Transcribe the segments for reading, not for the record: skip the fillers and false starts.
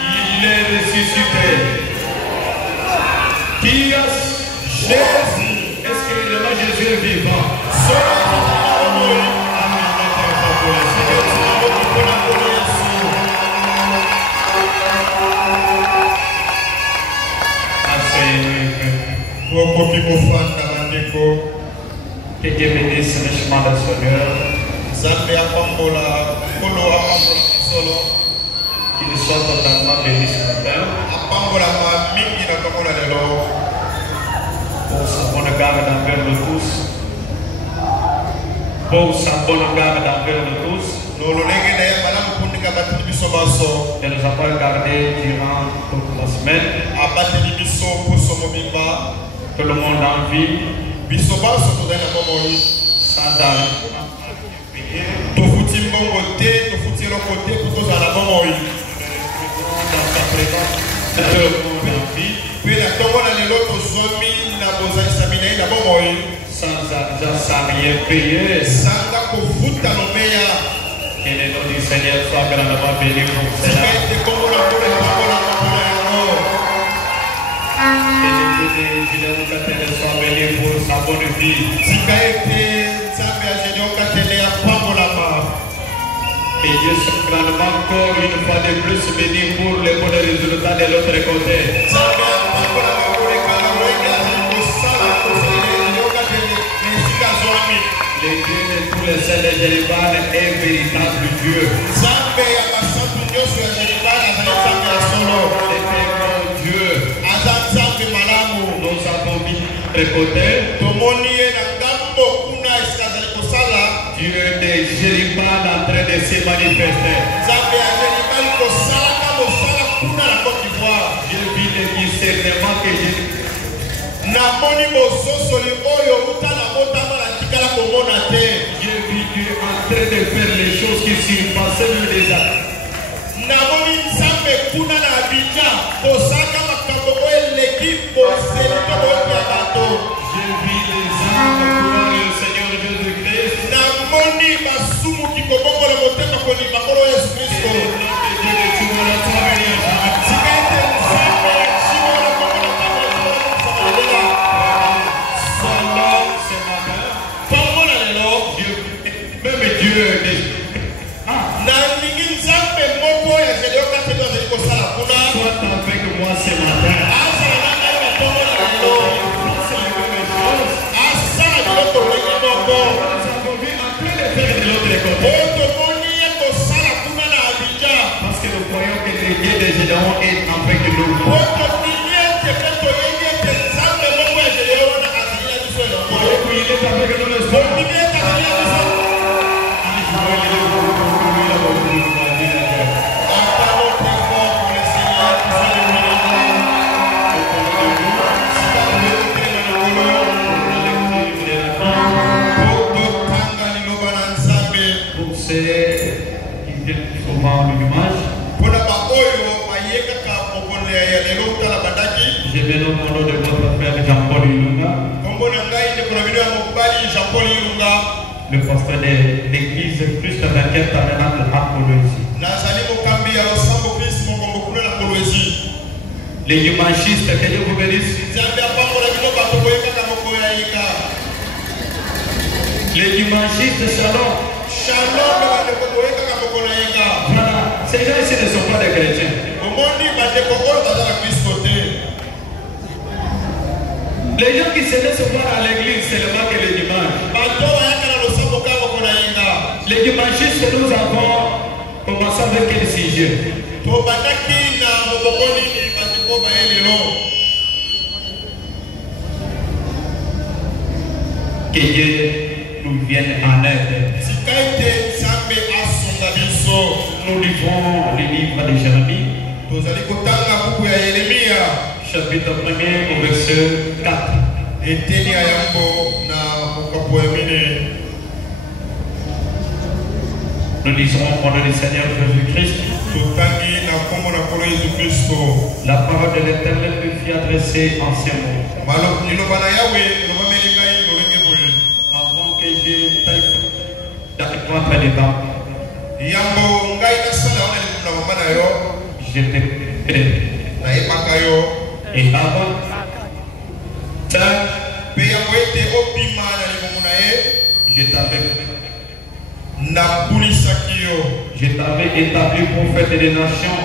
Il est ressuscité. Qui a Jésus? Est-ce que le Jésus est vivant? Que Dieu bénisse le chemin de Seigneur. Qu'il soit totalement béni ce matin. Pour sa bonne garde envers nous tous. Pour sa bonne garde envers nous tous. De nous avoir gardés durant toute la semaine. Que le monde en vit. Sans arrêt. Sans argent, sans rien payer. Que le nom du Seigneur soit grandement béni pour cela. Que Dieu soit béni pour sa bonne vie. Et Dieu soit grandement encore une fois de plus béni pour les bons résultats de l'autre côté. Le Dieu de tous les saints de Jérusalem est véritable Dieu. Dieu. Nous avons mis de côté. Dieu de Jérusalem en train de se manifester. Je vis le discernement que j'ai. Je vis Dieu en train de faire les choses qui s'y passaient déjà. Je vis les âmes de gloire au Seigneur Jésus-Christ. Soit avec moi ce matin. Parce que nous croyons que le Dieu des Gédéons est avec nous. Il est avec nous le soir. Je vais au nom de votre frère Jean-Paul Ilunga, le pasteur de l'église Christ 24 Tabernacle à Kolwezi. Les dimanchistes, que Dieu vous bénisse. Les dimanchistes, shalom. Voilà, ces gens ici ne sont pas des chrétiens. Les gens qui se laissent voir à l'église seulement que le dimanche. Les dimanchistes, nous avons commencé avec quel sujet? Que Dieu nous vienne en aide. Nous lisons le livre de Jérémie, chapitre 1er au verset 4. Nous lisons au nom du Seigneur Jésus-Christ. La parole de l'Éternel me fit adresser en ces mots. Avant que je taille dans le ventre des dents, j'étais prêt. Et avant ça, je t'avais établi prophète des nations.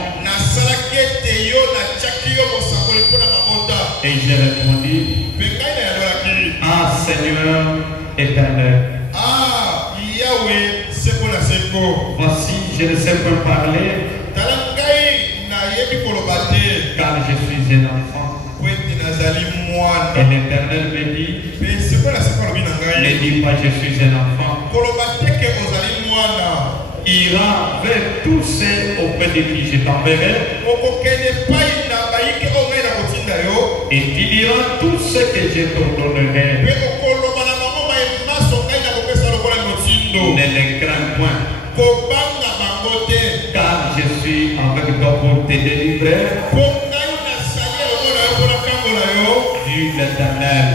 Et j'ai répondu, ah Seigneur éternel, voici je ne sais pas parler, car je suis un enfant. Et l'Éternel me dit, ne dis pas je suis un enfant. Ira vers tous ceux auprès de qui je t'enverrai, et tu diras tout ce que je t'ordonnerai. Ne les crains point, car je suis avec toi pour te délivrer, dit l'Éternel.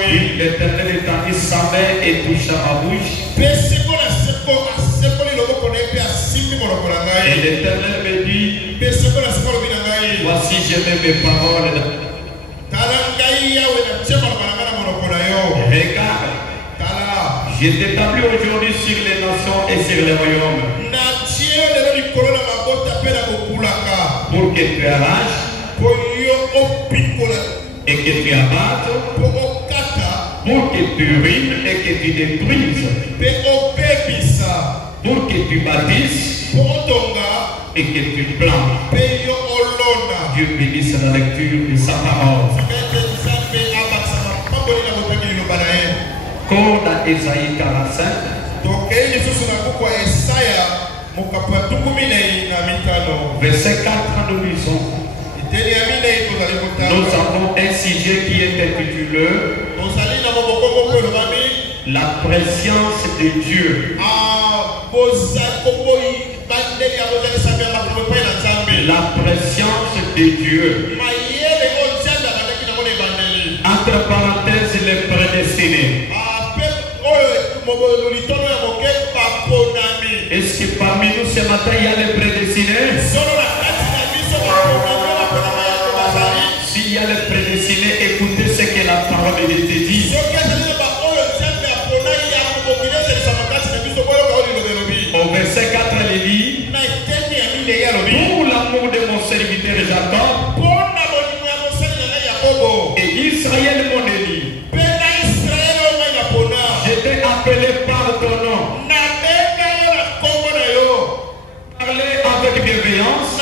Puis l'Éternel étendit sa main et toucha ma bouche. Et l'Éternel me dit, voici je mets mes paroles. Regarde, je t'établis aujourd'hui sur les nations et sur les royaumes, pour que tu arraches et que tu abattes, pour que tu ruines et que tu détruises, pour que tu bâtisses et que tu plantes. Dieu bénisse la lecture de sa parole. Comme dans Ésaïe 45, verset 4, nous lisons. Nous avons un sujet qui est intitulé la préscience de Dieu. La préscience de Dieu. Entre parenthèses, les prédestinés. Est-ce que parmi nous ce matin il y a les prédestinés? S'il y a les prédestinés, écoutez ce que la parole de Dieu dit. Au verset 4, il dit, pour l'amour de mon serviteur Jacob et Israël mon élu, je t'ai appelé par ton nom. Parlez avec bienveillance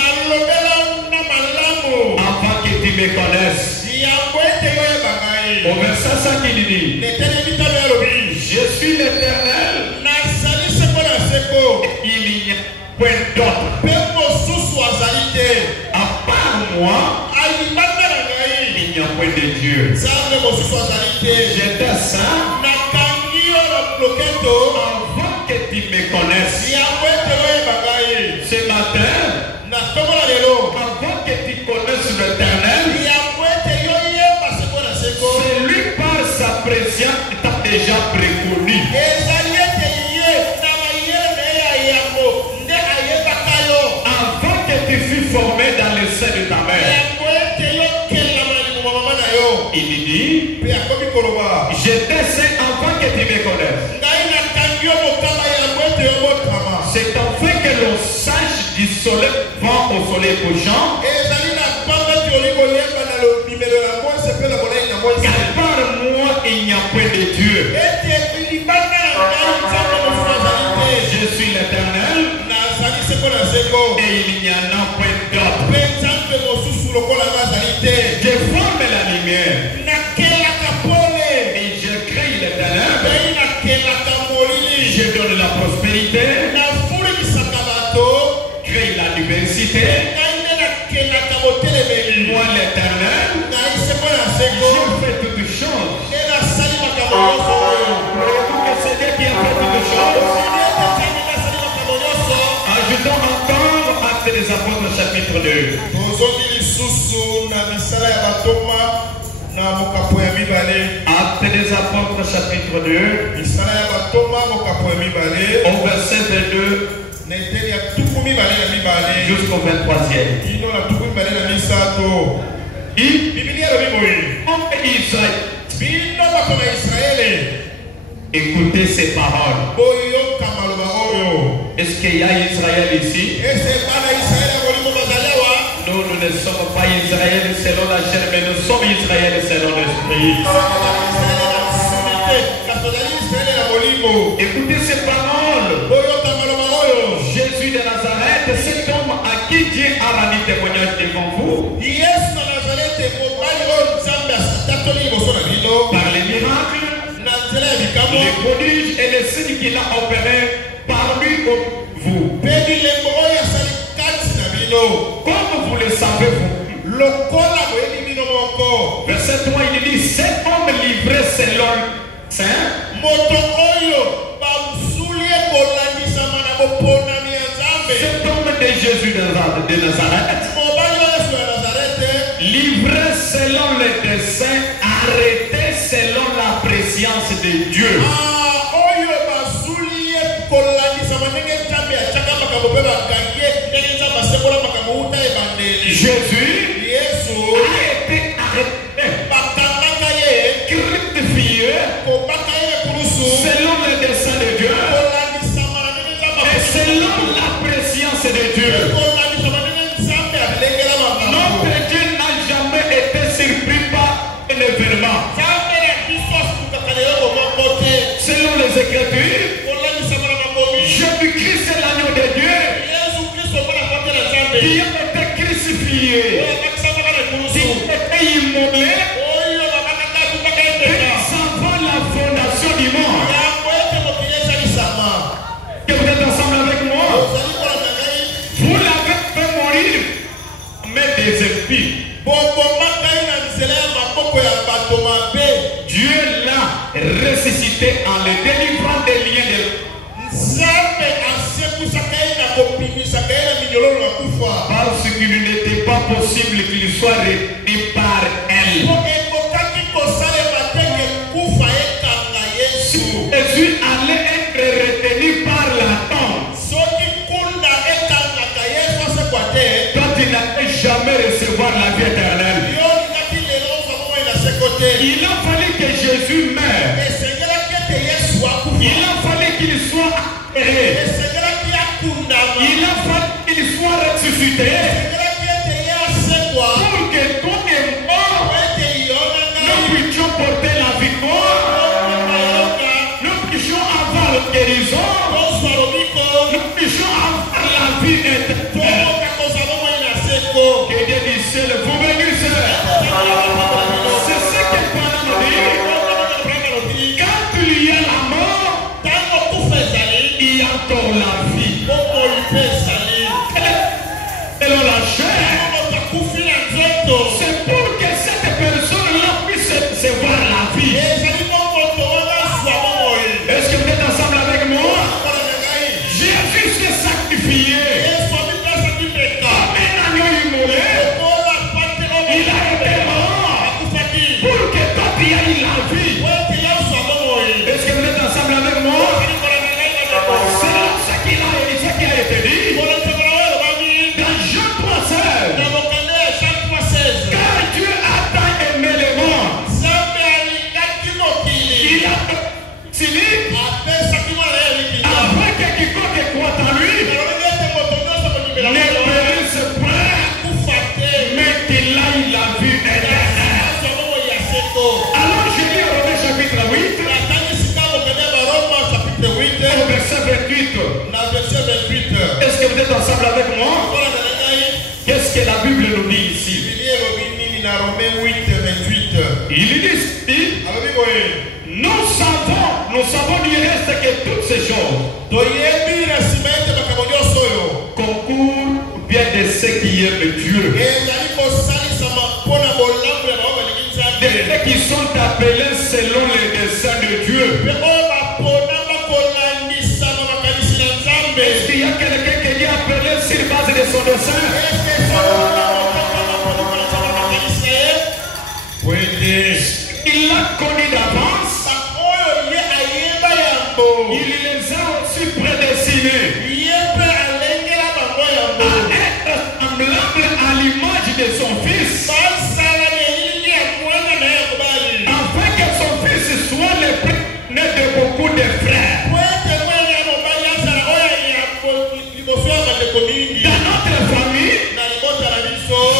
afin que tu me connaisses. Au verset 5, il dit, je suis l'Éternel. Il n'y a point d'autre. À part moi, il n'y a point de Dieu. J'étais saint avant que tu me connaisses. Ce matin, avant que tu connaisses l'Éternel, c'est lui par sa présence qui t'a déjà préconnu. Avant que tu fus formé dans le sein de ta mère. Il dit, j'étais saint avant que tu me connaisses. C'est enfin que l'on sache du soleil vent au soleil couchant. Car par moi il n'y a point de Dieu. Je suis l'Éternel et il n'y en a point d'autre. Je forme la lumière et je crée l'Éternel. Je donne la prospérité, crée la diversité. Moi l'Éternel, je fais toutes choses. 2. Actes des Apôtres chapitre 2. Au verset 22 jusqu'au 23e. Écoutez ces paroles. Est-ce qu'il y a Israël ici? Nous ne sommes pas Israël selon la chair, mais nous sommes Israël selon l'esprit. Écoutez ces paroles. Jésus de Nazareth, cet homme à qui Dieu a rendu témoignage devant vous, par les miracles, les prodiges et les signes qu'il a opérés parmi vous. Comme vous le savez, vous. Verset 3, il dit, cet homme livré selon Saint. Cet homme de Jésus de Nazareth, livré selon le dessein, arrêté selon la préscience de Dieu. Jésus a été arrêté, crucifié selon le dessein de Dieu et selon la préscience de Dieu. Notre Dieu n'a jamais été surpris par un événement. Selon les Écritures, Jésus-Christ est l'agneau de Dieu qui a été crucifié, qui a été immolé avant la fondation du monde. Que vous êtes ensemble avec moi? Vous l'avez fait mourir, mais des épis. Dieu l'a ressuscité en le délivrant des liens de parce qu'il n'était pas possible qu'il soit retenu par elle. Jésus allait être retenu par la tombe. Quand il n'allait jamais recevoir la vie éternelle. Il a fallu que Jésus meure. Il a fallu qu'il soit enterré. Il a fallu qu'il soit ressuscité. Pour que toi et moi, nous puissions porter la victoire. Nous puissions avoir la guérison. Nous puissions avoir la vie éternelle. Que Dieu du ciel vous bénisse. C'est ce que Paul nous dit. Quand il y a la mort, il y a encore la vie. Selon la chair, c'est pour que cette personne-là puisse recevoir la vie. Est-ce que vous êtes ensemble avec moi? Jésus s'est sacrifié comme un agneau immolé. Il a été mort pour que toi tu aies la vie. Est-ce que vous êtes ensemble avec moi? C'est ce qui a été dit dans Jean 3,16. Car Dieu a tant aimé le monde, il a fini afin que quiconque croit en lui ne périsse point, mais qu'il aille la vie éternelle. Alors je lis Romains chapitre 8, au verset 28. Est-ce que vous êtes ensemble avec moi? Qu'est-ce que la Bible nous dit ici? Il dit ici, nous savons du reste que toutes ces choses concourent bien de ceux qui aiment Dieu, de ceux qui sont appelés selon les desseins de Dieu. Est-ce qu'il y a quelqu'un qui est appelé sur base de son dessein? Il l'a connu d'avance. Il les a aussi prédestinés à être semblables à l'image de son fils, afin que son fils soit le premier de beaucoup de frères. Dans notre famille,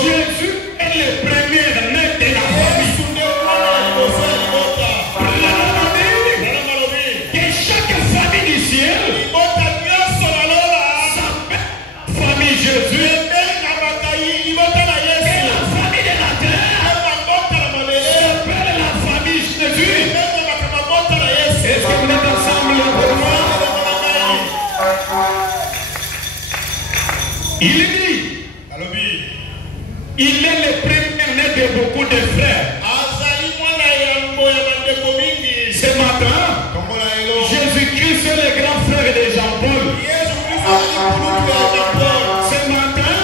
Jésus est le premier né de la famille. Que chaque famille du ciel s'appelle famille Jésus. Que la famille de la terre s'appelle la famille Jésus. Est-ce que vous êtes ensemble avec moi? Il dit, il est le premier né de beaucoup de frères. Ce matin, Jésus-Christ est le grand frère de Jean-Paul. Ce matin,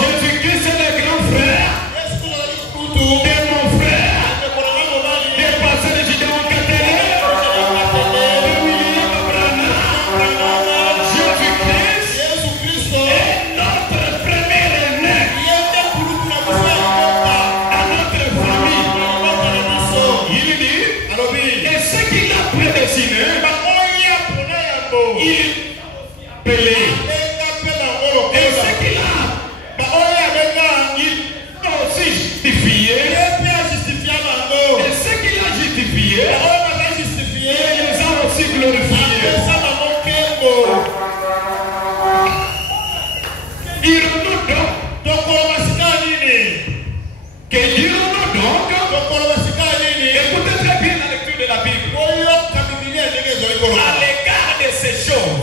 Jésus-Christ est le grand frère de mon frère, de pasteur Gideon Katele, de William Branham. Jésus-Christ est notre premier né à notre famille. Il dit, et ce qu'il a prédestiné, il a appelé. Et ce qu'il a, il a aussi justifié. Et ce qu'il a justifié, il les a aussi glorifiés. Dirons-nous donc, que dirons-nous donc, écoutez très bien la lecture de la Bible. À l'égard de ces choses,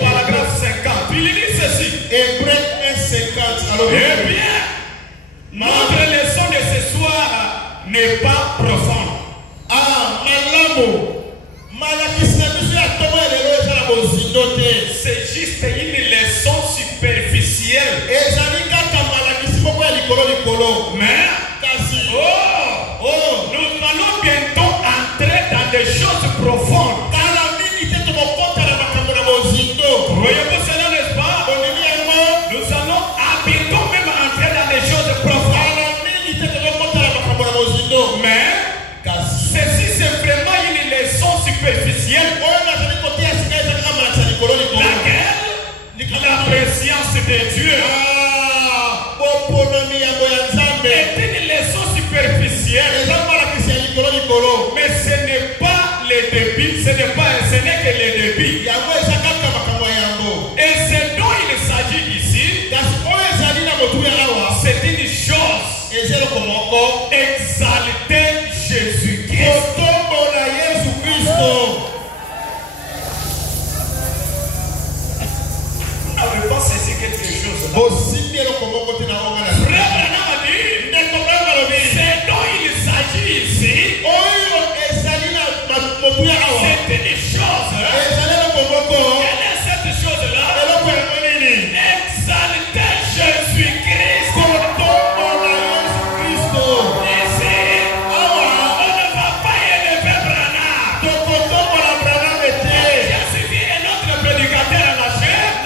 paragraphe 50, il dit ceci. Hébreux 1:50. Alors, Eh bien, notre leçon de ce soir n'est pas profonde. C'est juste une leçon superficielle. Mais, nous allons bientôt entrer dans des choses profondes. Voyez-vous cela, n'est-ce pas? Nous allons bientôt même entrer dans des choses profondes. Mais, ceci c'est vraiment une leçon superficielle. Laquelle la préscience de Dieu est une leçon superficielle. Mais ce n'est pas le début, ce n'est que le début. Et ce dont il s'agit ici, c'est une chose: exalter Jésus-Christ. Vous n'avez pas saisi quelque chose là. Frère Branham a dit, ce dont il s'agit ici, c'est une chose. Quelle est cette chose-là? Exalter Jésus-Christ. Ici, on ne va pas élever Branham. J'ai suivi un autre prédicateur à la chaîne.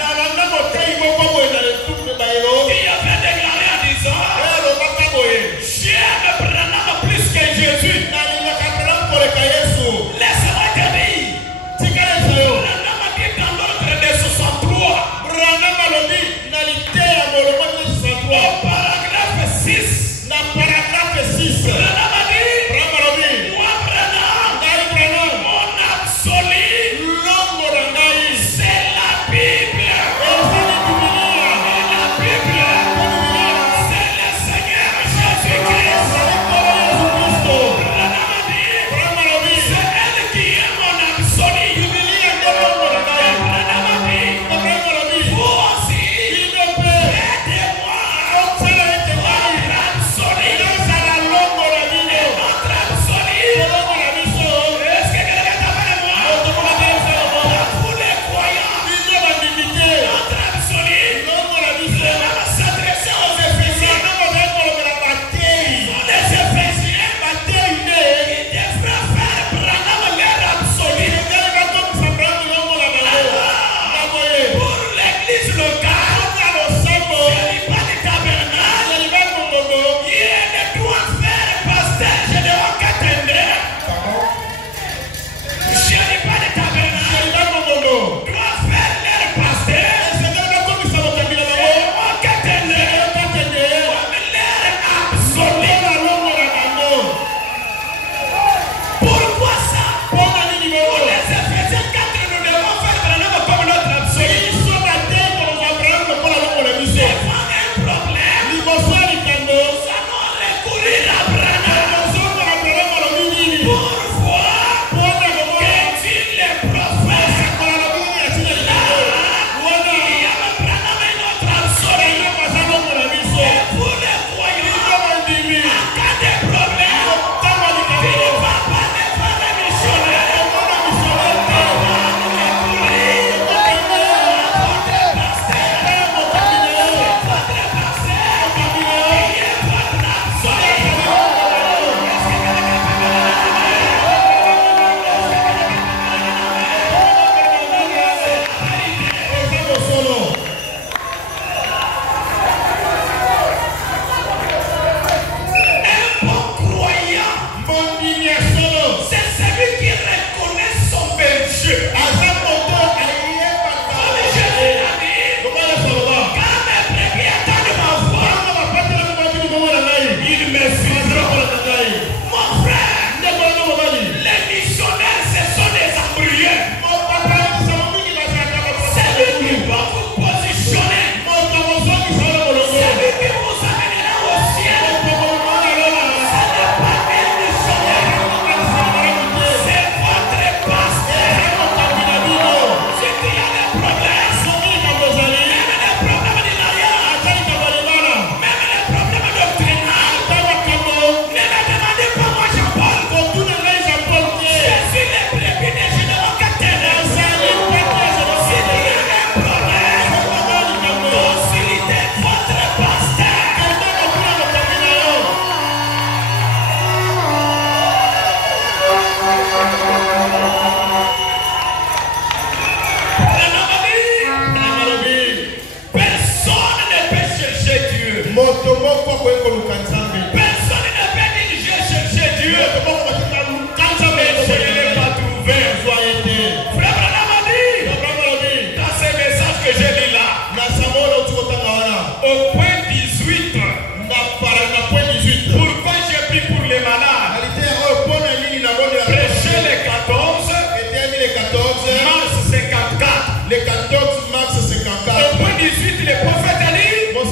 Le 14 mars 54. Au point 18, le prophète a dit, est-ce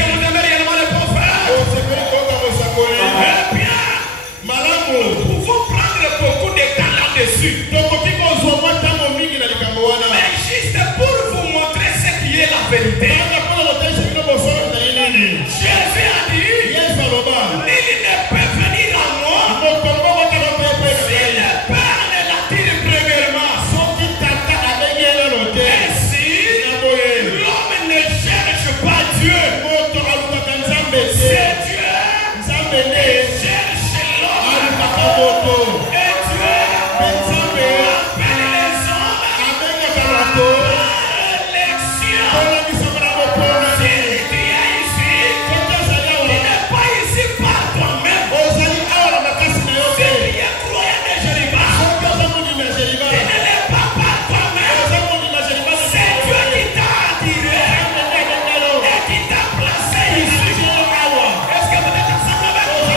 que vous aimez réellement le prophète? Eh bien, nous pouvons prendre beaucoup de temps là-dessus. Mais juste pour vous montrer ce qui est la vérité. Jésus a dit, nul ne peut venir à moi si le Père ne l'attire premièrement. Ainsi, l'homme ne cherche pas Dieu. C'est Dieu qui cherche l'homme. Et Dieu appelle les hommes par élection. Si tu es ici, tu n'es pas ici par toi-même. Si tu es croyant de Jéhovah, tu ne l'es pas par toi-même. C'est Dieu qui t'a attiré et qui t'a placé ici. Est-ce que vous êtes ensemble avec moi?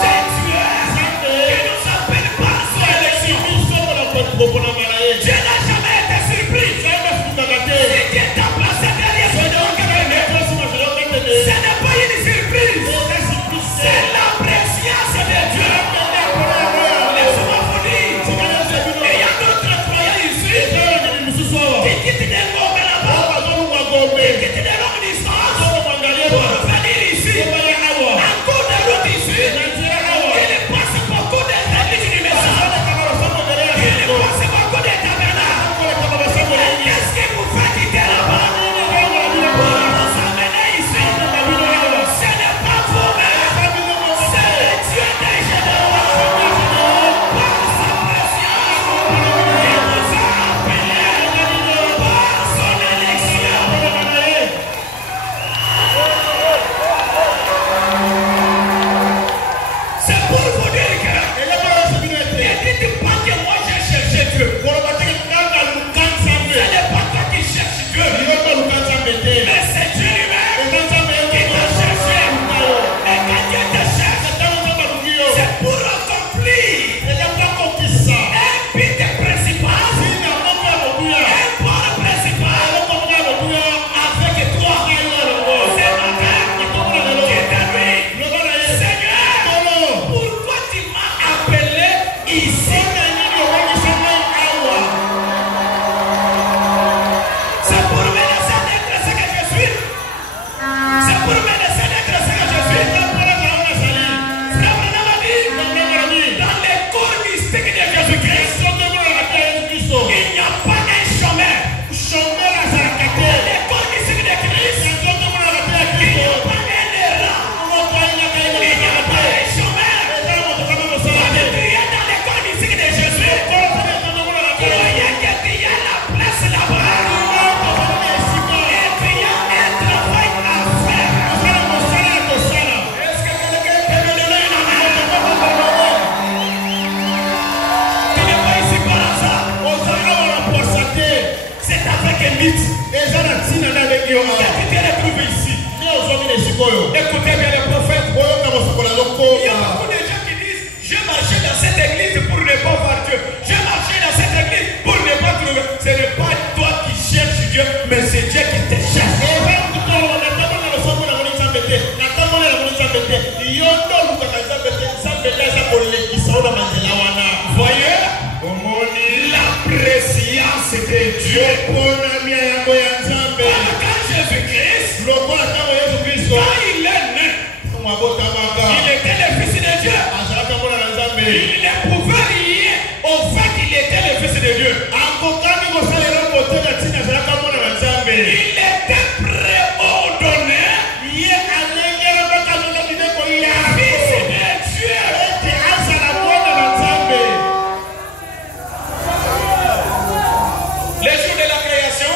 C'est Dieu qui nous appelle par son élection. Dieu n'a jamais été surpris. Si Dieu t'a placé derrière son nom, ce n'est pas une surprise. C'est la préscience de Dieu. Laisse-moi vous dire, il y a d'autres croyants ici qui quittent des longues là-bas, qui quittent des longues distances pour venir ici. En cours de route ici, il passe beaucoup de l'église du message. Il passe beaucoup de tabernacles. Qu'est-ce que vous faites quitter là-bas pour nous amener ici? Ce n'est pas vous-même, c'est le Dieu des Jéhovah. Par sa préscience, il vous a appelé par son élection. C'est pour vous dire que ne dites pas que moi j'ai cherché Dieu. Ce n'est pas toi qui cherches Dieu, mais c'est Dieu lui-même qui t'a cherché. Et quand Dieu te cherche, c'est pour accomplir un but principal, un port principal avec toi. C'est ma mère qui t'a dit, Seigneur, pourquoi tu m'as appelé ici? C'est pour me laisser d'être ce que je suis. C'est pour me laisser d'être ce que je suis. Frère Branham a dit, dans les cours mystiques de Jésus-Christ, il n'y a pas un chemin. Dans les cours mystiques de Christ, il n'y a pas un errant. Il n'y a pas un chemin. Quand tu es dans les cours mystiques de Jésus, croyez que tu as la place là-bas. Et tu as un travail à faire. Est-ce que quelqu'un peut me donner une main? Tu n'es pas ici par hasard. C'est avec un mythe que tu t'es retrouvé ici. Écoutez bien les prophètes. Il y a beaucoup de gens qui disent, je marchais dans cette église pour ne pas voir Dieu. Je marchais dans cette église pour ne pas trouver. Ce n'est pas toi qui cherches Dieu, mais c'est Dieu qui te cherche. Voyez, la préscience de Dieu. Quand Jésus-Christ, quand il est né, il était le Fils de Dieu. Il ne pouvait rien au fait qu'il était le Fils de Dieu. Il était préordonné. Fils de Dieu. Les jours de la création,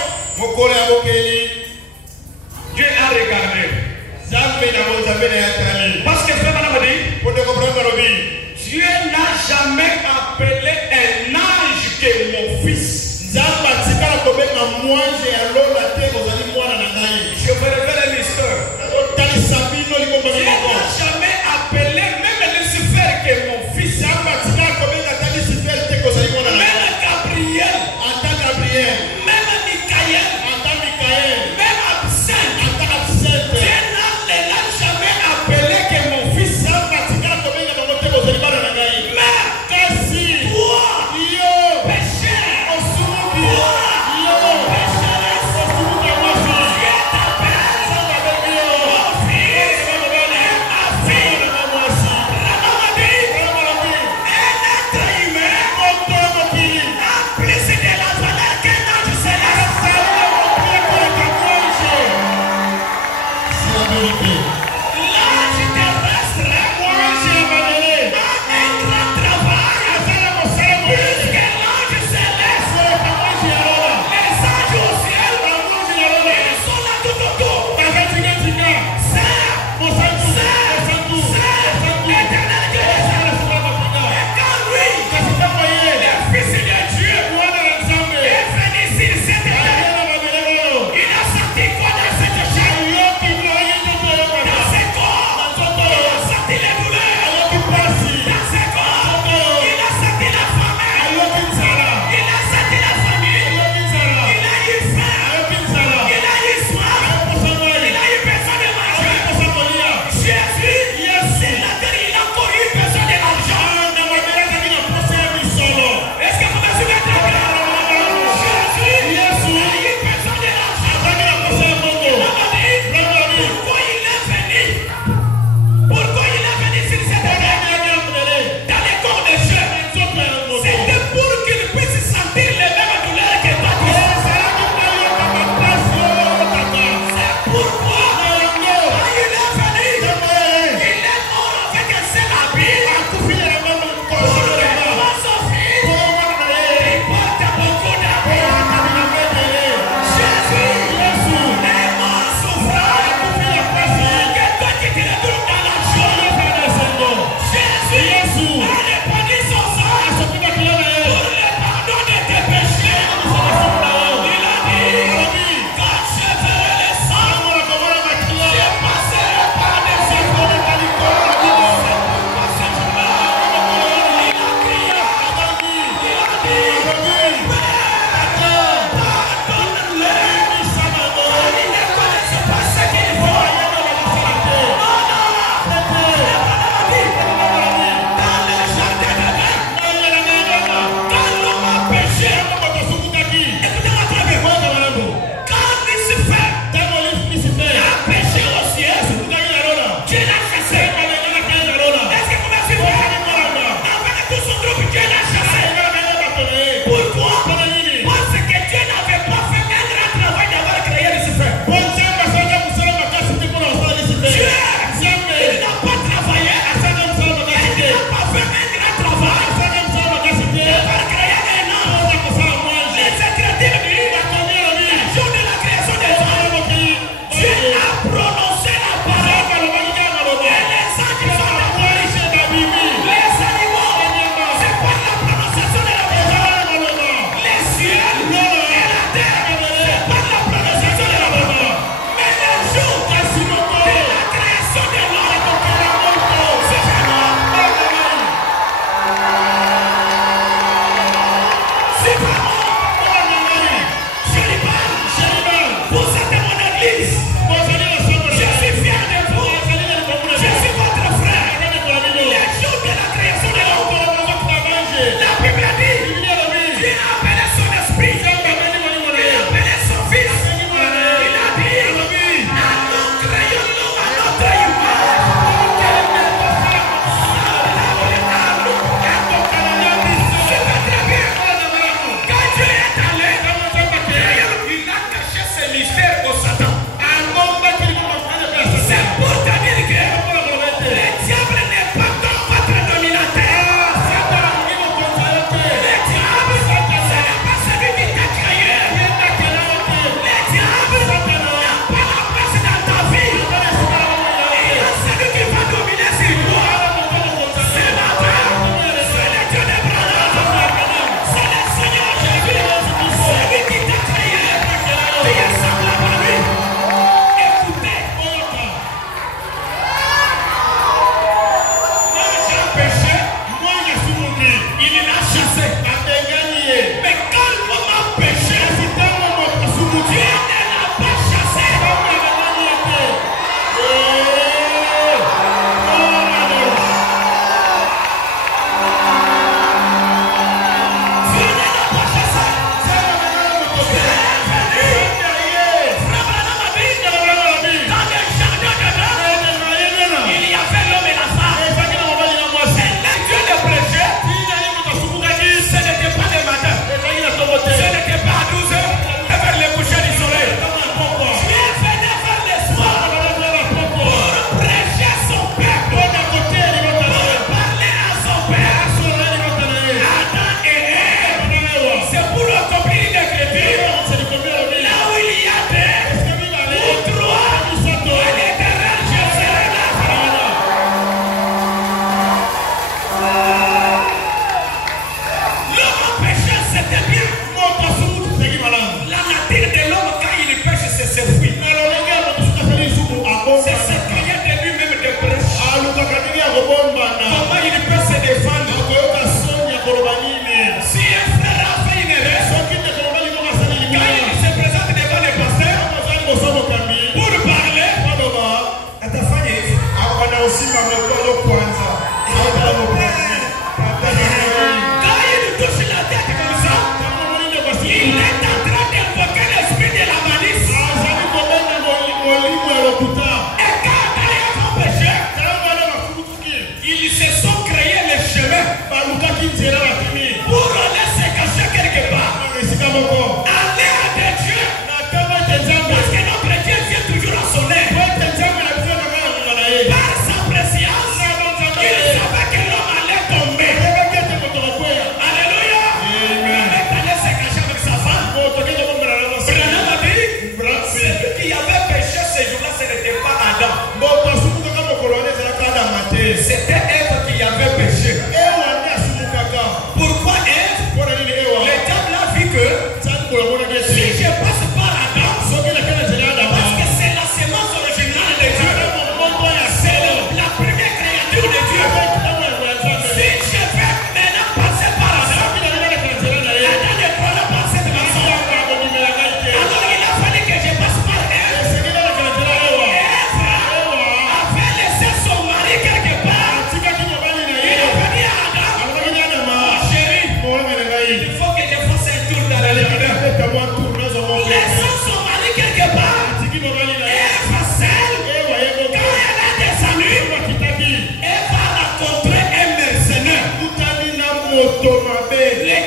Le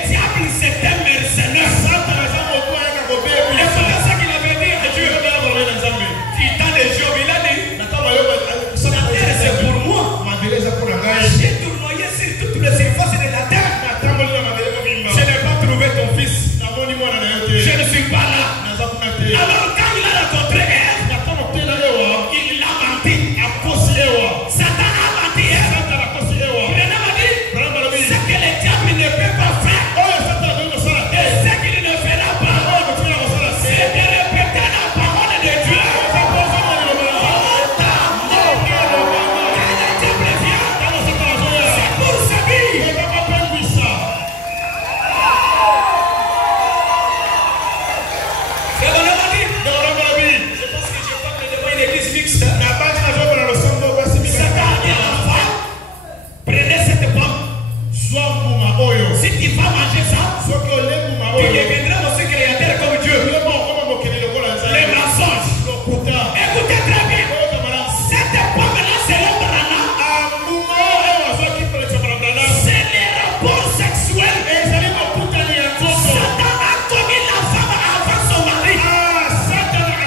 diable, c'est un mercenaire. Écoutez ce qu'il avait dit à Dieu. Il t'a des Job, il a dit, la terre c'est pour moi. J'ai tournoyé sur toutes les surfaces de la terre. Je n'ai pas trouvé ton fils. Je ne suis pas là. Alors quand il a rencontré Ève, il a menti. Satan a menti. Prenez ma dit, ce que le diable ne peut pas faire, et ce qu'il ne fera pas, c'est de répéter la parole de Dieu. C'est pour sa vie. Je pense que je parle devant une église mixte. Satan dit à la femme, prenez cette pomme. Si tu vas manger ça, tu deviendras aussi créateur comme Dieu. Les mensonges. Écoutez très bien. Cette pomme-là, c'est le banana. C'est les rapports sexuels. Satan a commis la femme avant son mari.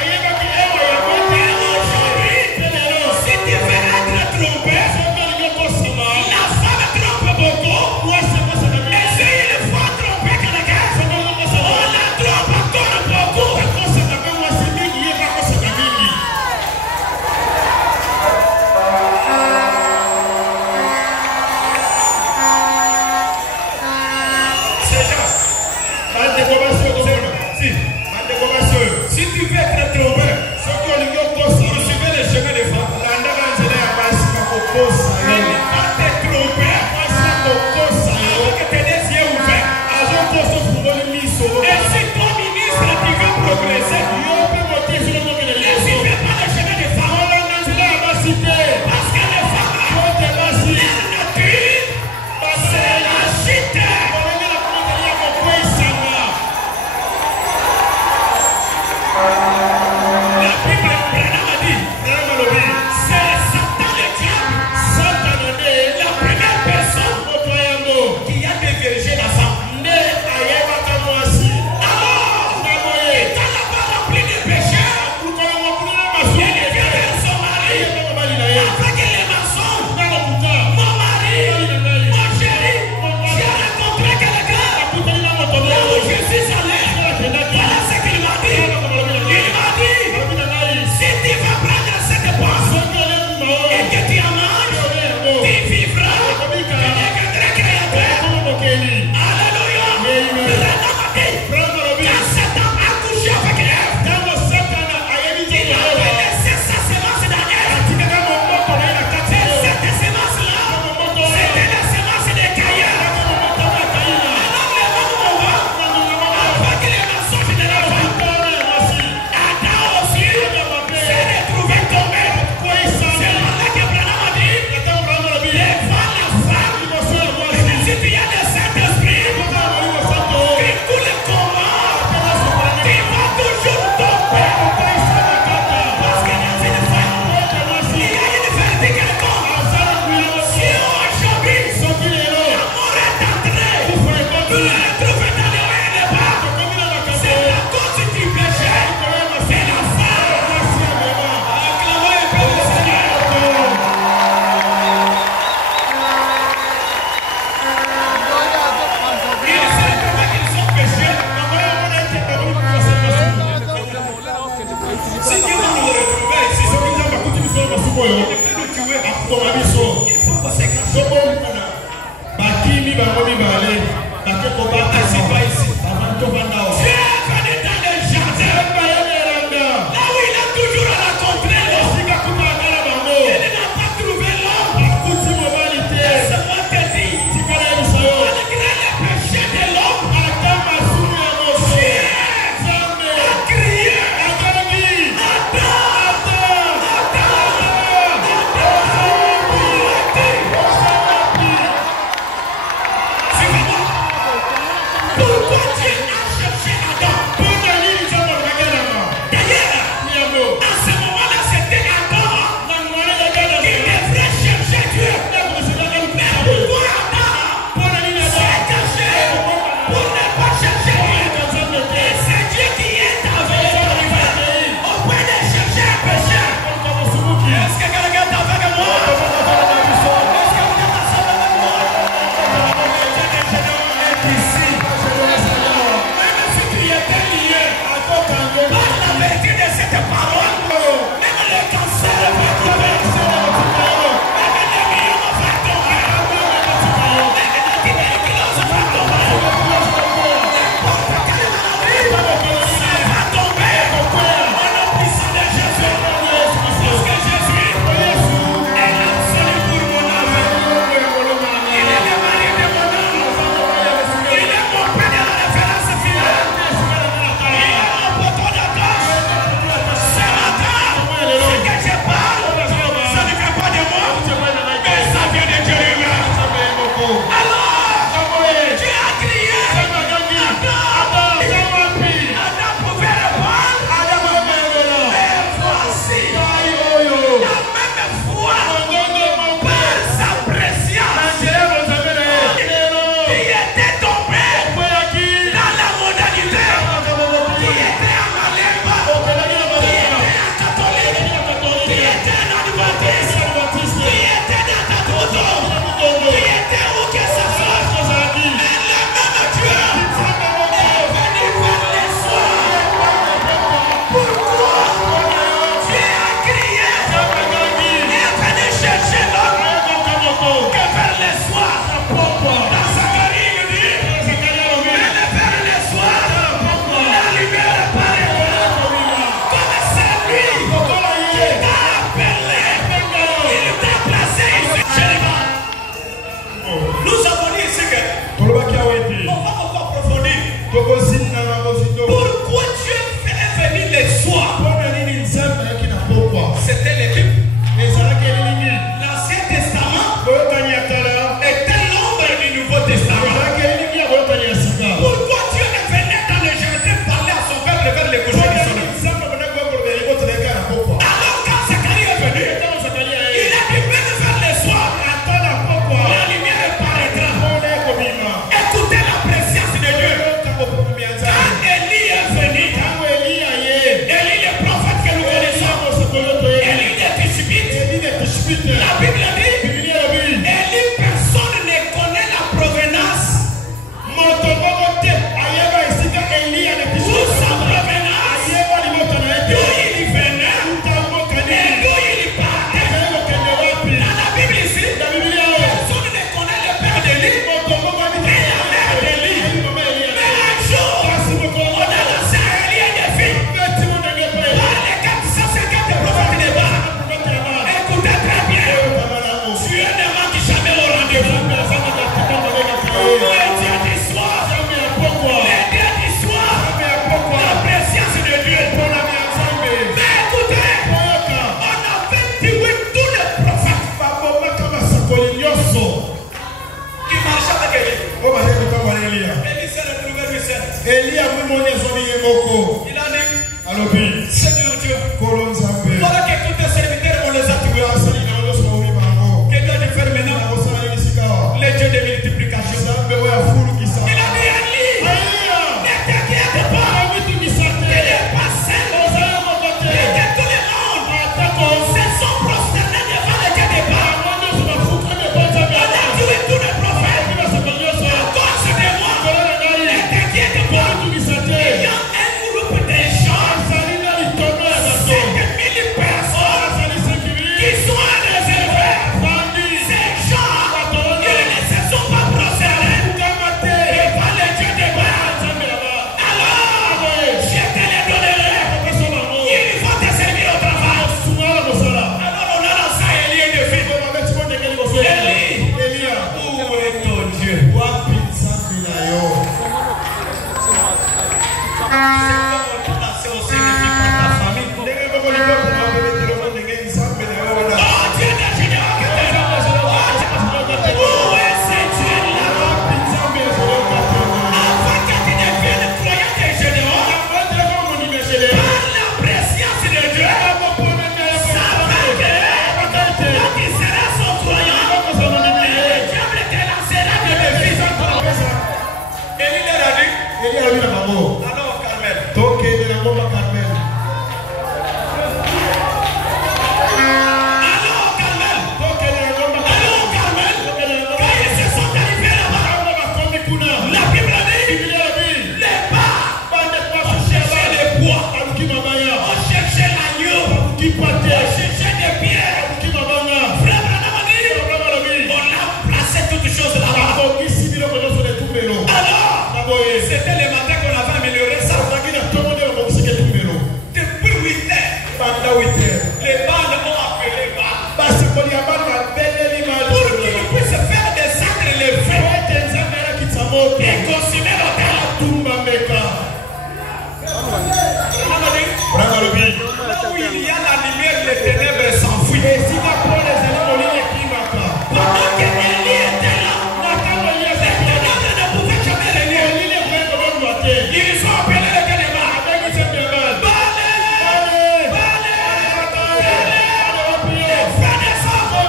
Et aujourd'hui, si tu veux être trompé, la femme trompe beaucoup. Et si il faut tromper quelqu'un, Il a dit, alobi Seigneur Dieu, kolo nzambe voilà que tous tes serviteurs, on les a tués. asali na nyonso baomi bango Que dois-tu faire maintenant? nakosala nini sika awa Les dieux de multiplication. nzambe oyo afulukisa Il a dit, Élie, ne t'inquiète pas. Il n'est pas seul. Et que tout le monde se sont prosternés devant le Dieu des Baals. On a tué tous les prophètes. À cause de moi, ne t'inquiète pas. Il y a un groupe de gens, 5000 personnes qui sont réservés. Ces gens, ils ne se sont pas prosternés devant le Dieu des Baals. Alors, je te les donnerai. Ils vont te servir au travail. Alors, on a lancé Élie et David. Élie, où est ton Dieu? wapi nzambe na yo C'est comme on l'a aussi par ta famille. ndenge moko liboso babebetelemo ndenge nzambe na yo wana Oh Dieu de Gédéon, où est ce Dieu-là? wapi nzambe ezali okatona Avant que tu deviennes croyant de Gédéon, par la préscience de Dieu, savez que quand tu seras son croyant, le diable te lancera de défis. Élie leur a dit, eli alobi na bango alors Carmel, tokende na ngomba Carmel alors Carmel, tokende na ngomba alors Carmel, quand ils se sont arrivés là-bas, bango bakomi kuna la Bible dit, biblia alobi les bas bande ont cherché les bois, aluki mabaya ont cherché l'agneau, aluki pate ont cherché des pierres. aluki mabanga Frère Branham a dit, Abraham alobi on a placé toutes choses là-bas. bakokisi biloko nyonso na etumbelo Alors, naboye c'était le matin qu'on avait amélioré ça. ozangi na ntongo nde bakokisiki etumbelo Depuis 8 heures, banda 8 heures les bandes ont appelé Baal basakoli ya bana babeleli pour qu'ils puissent faire descendre les feux ete nzambe alakisa moto et consumer l'autel. tumba meka Branham a dit, branga alobi là où il y a la lumière, les ténèbres s'enfuient. esika pole ezali molili ekimaka Pendant que Élie était là, na ntango eli les ezali ténèbres ne pouvaient jamais régner. molili ekoki kolongwa te Ils ont appelé le Dieu des Baals. abengi nzambe ya bana Fais descendre.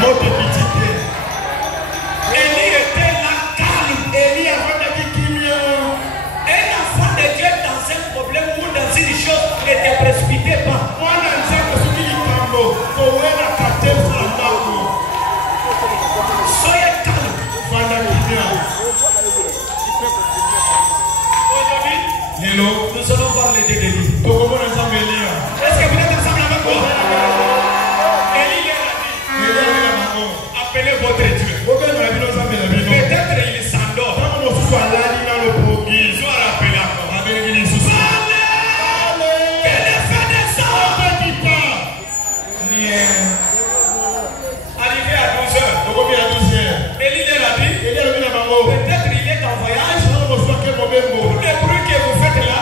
moto ekiti te Élie était là calme. eli afandaki kimia Un enfant de Dieu dans un problème ou dans une chose ne te précipitez pas. mwana nzambe soki likambo kowelaka te mpona ndako Soyez calme. fanda kimia Aujourd'hui, lelo nous allons voir les deux Élie. tokomona nzambe eliya Est-ce que vous êtes ensemble avec moi? Élie leur a dit, eli ali na bango appelez votre Dieu. bobengana bino nzambe na bino Peut-être il s'endort. ntango mosusu alali na lopoki Ils ont rappelé encore. abengi lisusu Que le feu descende. obekita Arrivé à 12 heures, tokomi ya 12 heures Élie leur a dit, eli alobi na bango peut-être il est en voyage. ntango mosusu ake mobembo Tout le bruit que vous faites là,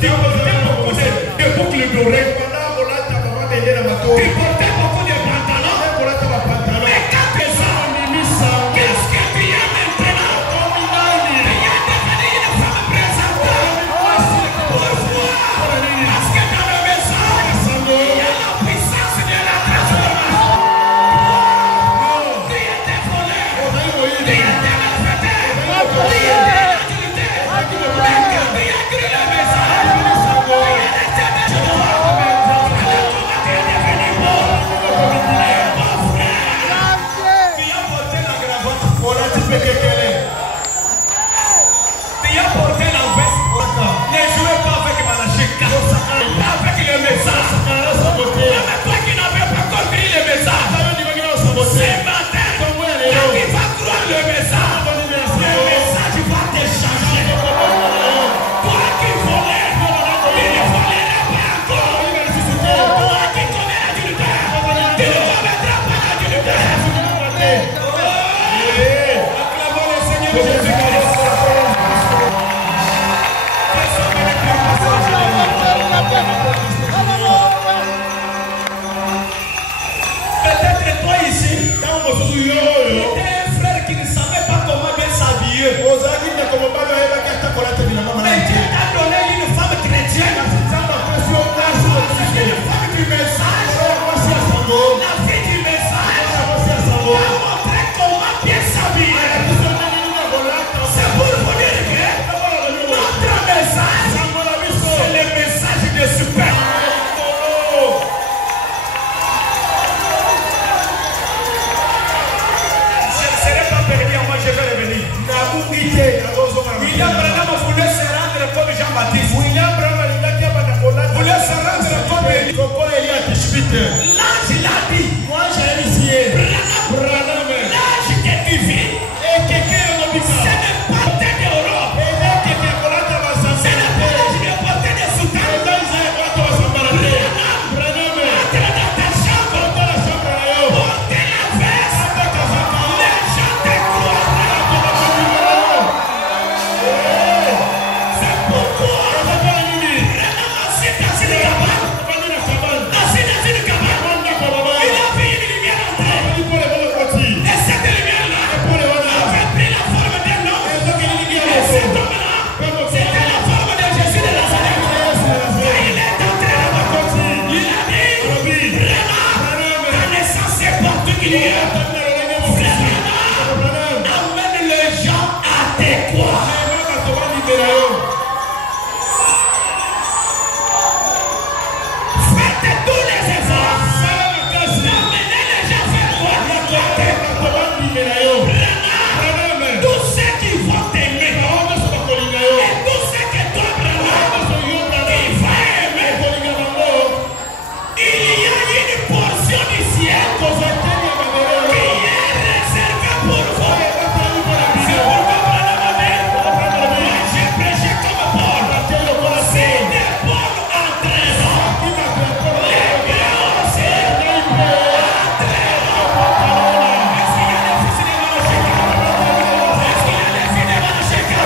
Tu portais beaucoup de boucles d'oreilles. Tu portais beaucoup de pantalons. Mais quand tu es ça, qu'est-ce que tu es maintenant? Tu es devenu une femme présentable. Pourquoi? Parce que dans le message, il y a la puissance de la transformation. Tu étais voleur. Tu étais malfaiteur. Tu étais adulté. Mais quand tu as cru le message, il y a resté des choses. Tu as porté la veste. Ne jouez pas avec Malachika. Avec le message. Même toi qui n'avais pas compris le message. Ce matin, quand tu vas croire le message va te changer. Toi qui volais, tu ne voleras pas encore. Toi qui commets l'adultère, tu ne commettras pas l'adultère. Acclamons le Seigneur Jésus-Christ. Peut-être toi ici, tu es un frère qui ne savait pas comment bien s'habiller. Mais Dieu t'a donné une femme chrétienne. Une femme du message. La fille du message. T'a montré comment bien s'habiller. C'est pour vous dire que notre message, c'est le message de super. Je ne serai pas perdu, moi je vais revenir. William Branham voulait se rendre comme Jean-Baptiste. Voulait se rendre comme Élie. L'ange l'a dit. Moi j'ai initié. Branham. L'ange que tu vis. Ce n'est pas porté d'Europe. Ce n'est pas l'ange de porter des soutanes. Branham. Entre dans ta chambre. Portez la veste. Les gens te croiront. C'est pourquoi Branham assis dans une cabane. Assis dans une cabane. Il a vu une lumière entrer. Et cette lumière-là avait pris la forme d'un homme. Et cet homme-là, c'était la forme de Jésus de Nazareth. Quand il est entré là-bas, il a dit, Branham, ta naissance est particulière. Branham, amène les gens à te croire. Faites tous les efforts. Amenez les gens vers moi. Branham, tous ceux qui vont t'aimer. Et tous ceux que toi, Branham, qui va aimer. Il y a une portion du ciel qui est réservée pour vous. C'est pourquoi Branham a dit, moi j'ai prêché comme Paul. Si des Paul entraînent, les gars aussi entraînent. Est-ce qu'il y a des fils de Malachika? Est-ce qu'il y a des filles de Malachika?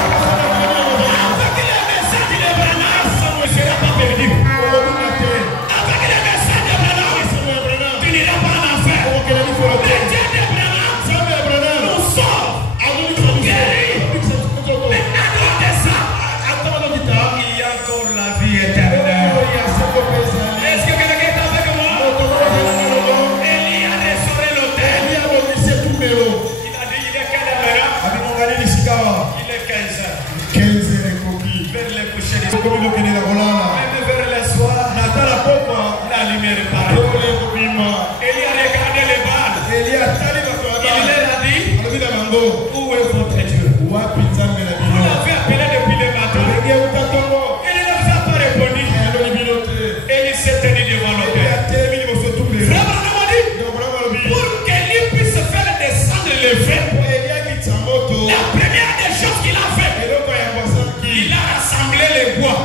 Avec le message de Branham, ça ne sera pas perdu. Avec le message de Branham, tu n'iras pas en enfer. Le Dieu de Branham, nous sommes guéris. Mais à cause de ça, il y a encore la vie éternelle. Est-ce que quelqu'un est avec moi? Élie a restauré l'autel. Il a dit, il est quelle heure? Il est 15 heures. Vers le coucher du soir. Même vers le soir, la lumière est parue. Élie a regardé les balles. Il leur a dit, où est votre Dieu? Vous l'avez appelé depuis le matin. Il ne vous a pas répondu. Élie s'est tenu devant l'autel. Frère Branham a dit, pour qu'Élie puisse faire descendre le feu, la première des choses qu'il a fait, il a rassemblé les bois.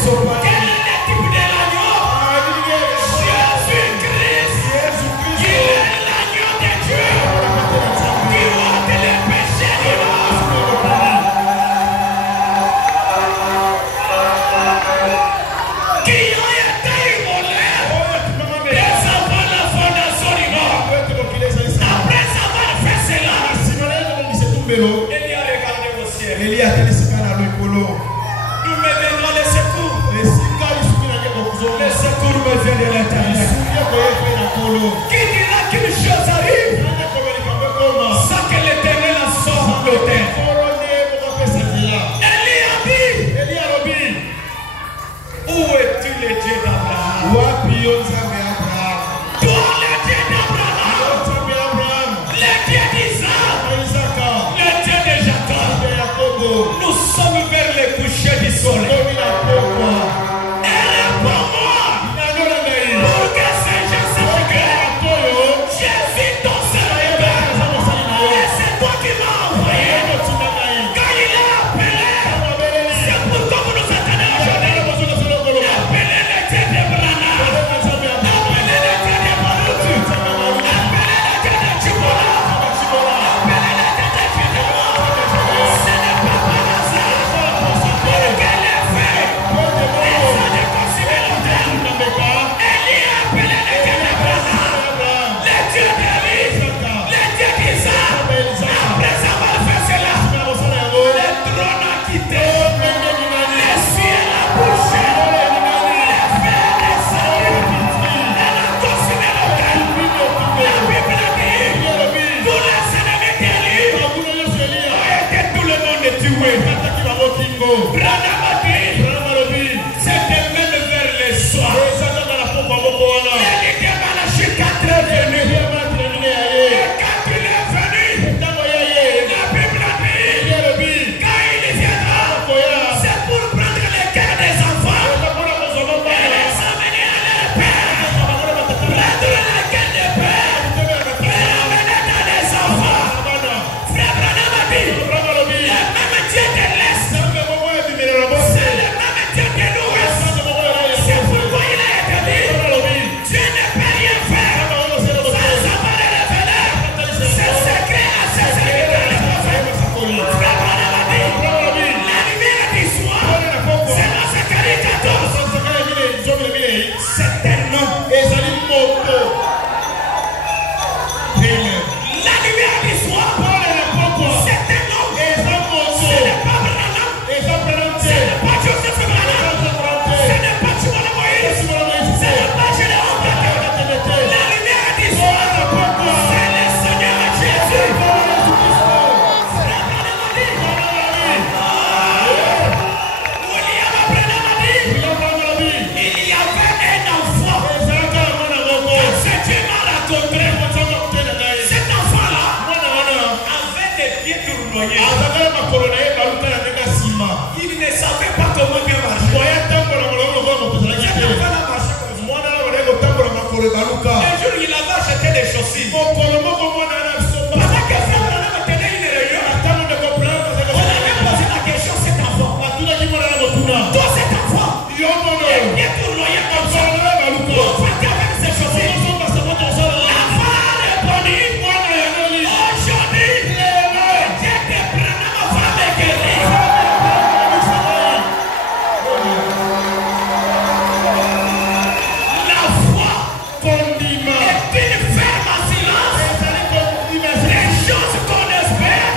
Quel est le type de l'agneau? Jésus-Christ. Il est l'agneau de Dieu qui ôte les péchés du monde. Qui ont été immolés dès avant la fondation du monde. Après avoir fait cela, Élie a regardé au ciel. Nous me donnons le secours. Le secours me vient de l'intérieur. Qui dira qu'une chose arrive sans que l'Éternel en sorte l'autel? Élie a dit, où es-tu le Dieu d'Abraham? Toi le Dieu d'Abraham, le Dieu d'Isaac, le Dieu de Jacob. Nous sommes vers le coucher du soleil. Et réponds-moi pour que ces gens sachent que Jésus ton Seigneur, et c'est toi qui m'as envoyé. Quand il a appelé, c'est pourquoi vous nous attendez aujourd'hui. Appelez le Dieu de Brana, appelez le Dieu de Baruch, appelez le Dieu de Tchoubola, appelez le Dieu de Fidéma. Ce n'est pas par hasard pour que les faits de consommer l'autel. Élie a appelé le Dieu d'Abraham, le Dieu d'Élie, le Dieu d'Isaac. Après avoir fait cela, le trône a quitté, le ciel a bougé, les fers descendus, elle a consumé l'autel. La Bible a dit, pour les ennemis d'Élie, et tout le monde est tué. Branham a dit, c'était même vers le soir. Élie de Malachie 4 est venu. Et quand il est venu, la Bible a dit, quand il viendra, c'est pour prendre les cœurs des enfants et les amener à leur père. Prendre les cœurs des pères et amener dans les enfants. Frère Branham a dit, le même Dieu de l'Est, c'est le même Dieu de l'Ouest. C'est pourquoi il a été dit, Dieu ne peut rien faire sans avoir révélé ses secrets à ses serviteurs les prophètes. Frère Branham a dit, la lumière du soir, c'est dans Zacharie 14. C'est un nom. La lumière du soir, c'est un nom. Ce n'est pas Branham, ce n'est pas Joseph Branham, ce n'est pas Tchoubola Moïse, ce n'est pas Gédéon Bata. La lumière du soir, c'est le Seigneur Jésus. Frère Branham a dit, William Branham a dit, il y avait un enfant que ce Dieu m'a rencontré. Cet enfant-là avait des pieds tournoyés. Il ne savait pas comment bien marcher. Un jour, il avait acheté des chaussures. Pendant que Frère Branham tenait une réunion, on avait posé la question à cet enfant. Toi, cet enfant, les pieds tournoyés comme ça, vous partez avec ces chaussures. L'enfant a répondu, aujourd'hui, le Dieu de Branham va me guérir. La foi est une ferme silence. Les choses qu'on espère,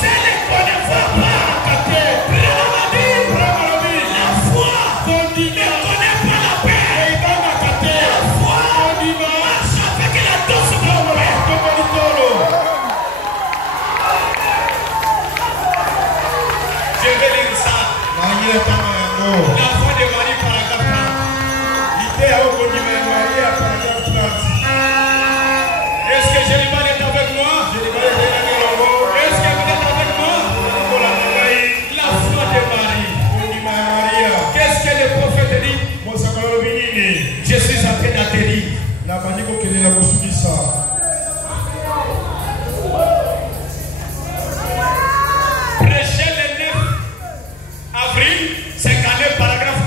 c'est les qu'on ne voit pas. Branham a dit, la foi ne connaît pas la paix. La foi marche avec la douce paix. Je vais lire ça. La foi de Marie, paragraphe 30. Est-ce que Jérémie est avec moi? Est-ce que vous êtes avec moi? La foi de Marie. Qu'est-ce que le prophète dit? Je suis en train d'atterrir. Prêcher le 9 avril, 59, paragraphe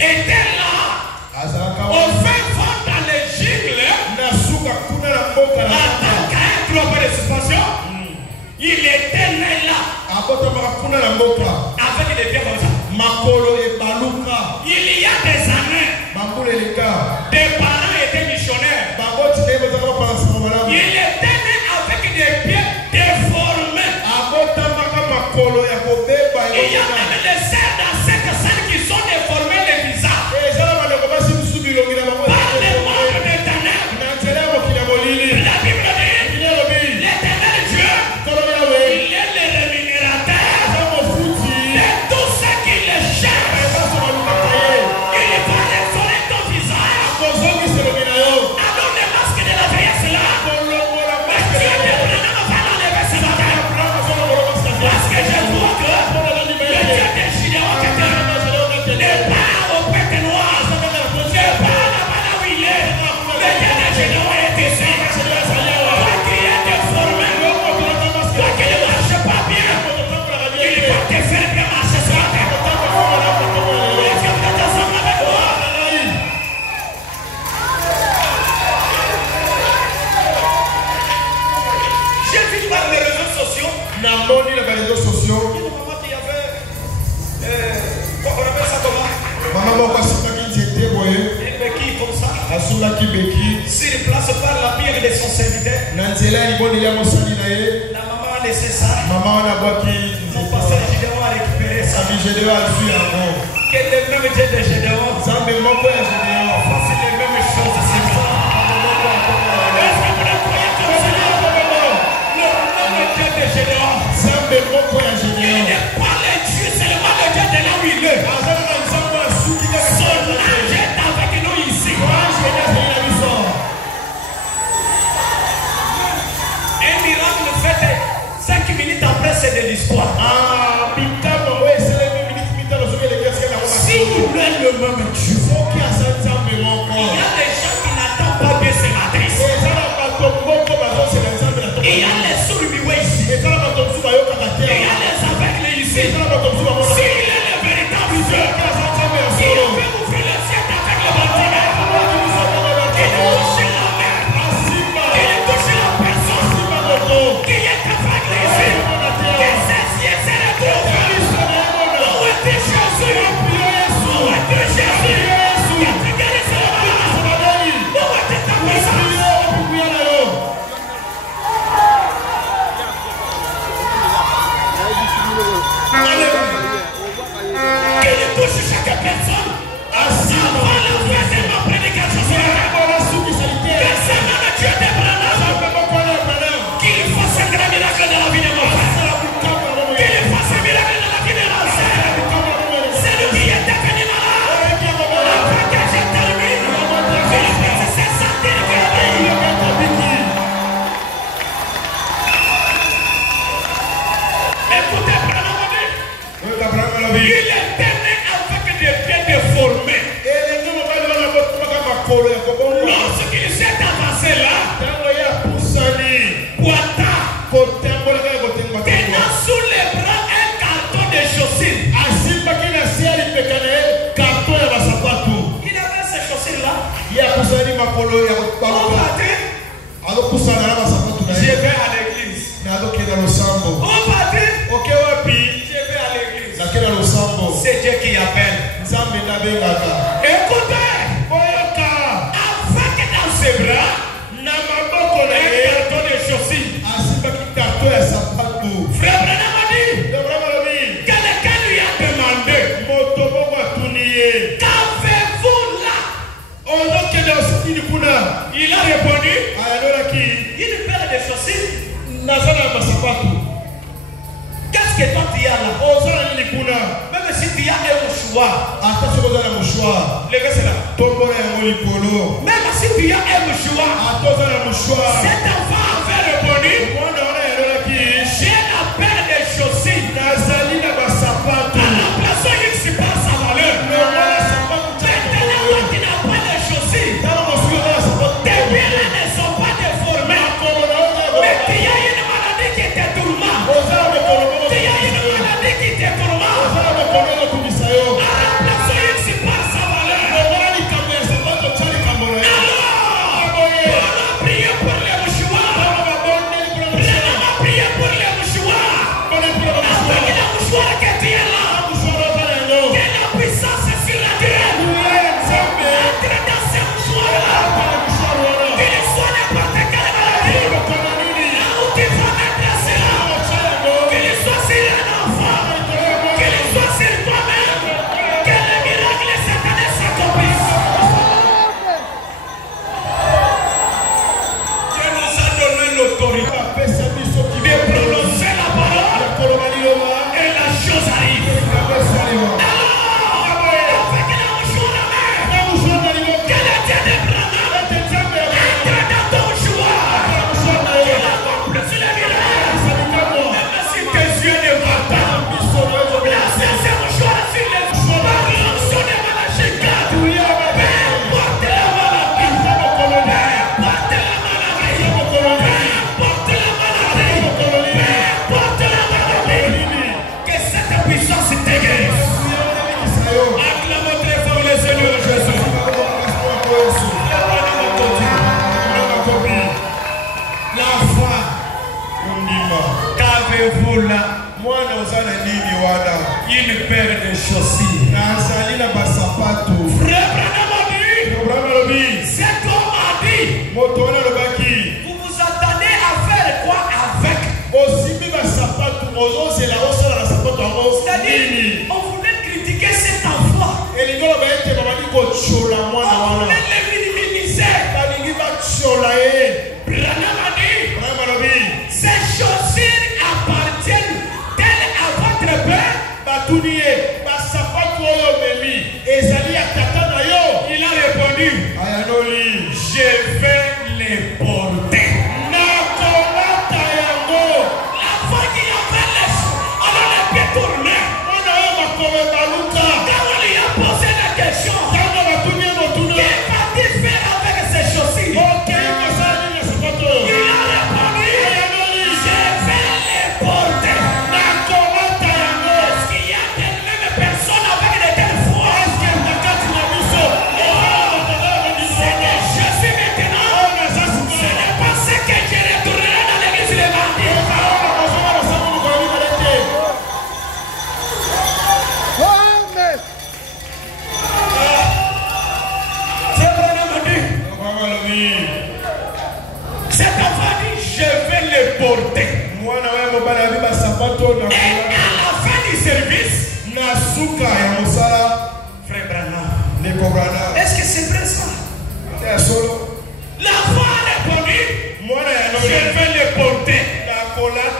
était là au fin fond dans les jungles en tant qu'être de participation. Il était né là avec des pieds comme ça. Il y a des années, des parents étaient missionnaires. Il était né avec des pieds déformés. Il y a même des cerfs dans cette salle qui sont déformés les visages. Par les membres des ténèbres. La Bible dit, l'Éternel Dieu, il est le rémunérateur de tous ceux qui le cherchent. Il va restaurer ton visage. Alors le masque de la vieillesse là, mais Dieu te prendra va l'enlever ce matin. Parce que je vois que le Dieu des Gideon qui n'est pas au pète noir, n'est pas là-bas là où il est. Le Dieu des Gideon est ici. Toi qui es déformé, toi qui ne marches pas bien, il va te faire bien marcher ce matin. Est-ce que vous êtes ensemble avec moi? J'ai vu par les réseaux sociaux. Il y a une maman qui avait, on appelle ça comment? Une béquille comme ça. S'il place par la pierre de son serviteur, la maman a laissé ça. Son pasteur Gideon a récupéré ça. Que le même Dieu de Gideon fasse les mêmes choses. C'est ça. Est-ce que vous le croyez comme cela? Le même Dieu de Gideon. Il n'est pas le Dieu, c'est le mal de Dieu de là où il est. Son âge est avec nous ici. Un miracle fait 5 minutes après, c'est de l'histoire. Si vous êtes le même Dieu, il y a des gens qui n'attendent pas bien ce matin. Il y a les sourds-muets ici. Il y a les aveugles ici. S'il est le véritable Dieu, il peut ouvrir le ciel avec le bâtiment. Il touche la mer. Il touche la personne qui est aveugle ici. Que ses yeux se retrouvent. Où est Jésus? Où est Jésus? Qui a guéri ce malade? Où est ta puissance? Qu'il touche chaque personne. Avant la fin de ma prédication sur la que c'est même Dieu de Branham qu'il fasse un grand miracle dans la vie de mon frère. Qu'il fasse un miracle dans la vie de mon frère. C'est lui qui est devenu malade. Après que je termine, qu'il puisse se sentir guéri. Écoutez, Branham, il est né avec des pieds déformés. Lorsqu'il s'est avancé là, tenant sous les bras un carton de chaussures. Il avait ces chaussures là. Je vais à l'église. Oh Patrick, je vais à l'église. C'est Dieu qui appelle. Écoutez, avec dans ses bras un carton de chaussures. Frère Branham a dit que quelqu'un lui a demandé qu'avez-vous là? Il a répondu une paire de chaussures. Qu'est-ce que toi tu as là? Même si tu as un mouchoir, levez cela. Même si tu as un mouchoir, cet enfant avait répondu j'ai la paire de chaussures. À la place où il se passe sa valeur. Maintenant, toi qui n'as pas de chaussures, tes pieds là ne sont pas déformés. Mais tu as une maladie qui te tourmente. Tu as une maladie qui te tourmente. des chaussures. nazali na basapato. Frère Branham a dit, Abraham alobi cet homme a dit, moto wana alobaki vous vous attendez à faire quoi avec? osimbi basapato ozozela osala na sapato yango C'est-à-dire, nini. on voulait critiquer cet enfant. elingi oloba ete babandi kotiola mwana On wana voulait le minimiser. balingi batiola ye. Branham a dit, Abraham alobi ces chaussures appartiennent telles à votre père? batuni ye basapato oyo omemi ezali ya tata na yo. Il a répondu, ayanoli je vais les porter. nakolata yango. L'enfant qui avait alors les pieds tournés. mwana oyo makolo ebaluka Quand on lui a posé la question, ntango batuni ye motuna que va-t-il faire avec ces chaussures? okei kosala nini ya sapato Il oyo. a répondu, ayanoli je vais les porter. nakolata yango. Est-ce qu'il y a des mêmes personnes avec de telles foi? eske na kati na biso Ce que je suis maintenant, ce n'est pas ce que je retournerai dans l'église le mardi. C'est vraiment dit. Cet enfant dit, je vais les porter. mwana oyo mobali abi basapato Et à la fin du service, na suka ya mosala frère Branham, nekobrana est-ce que c'est vrai ça? ya solo L'enfant a répondu, mwana ya je vais les porter. nakolata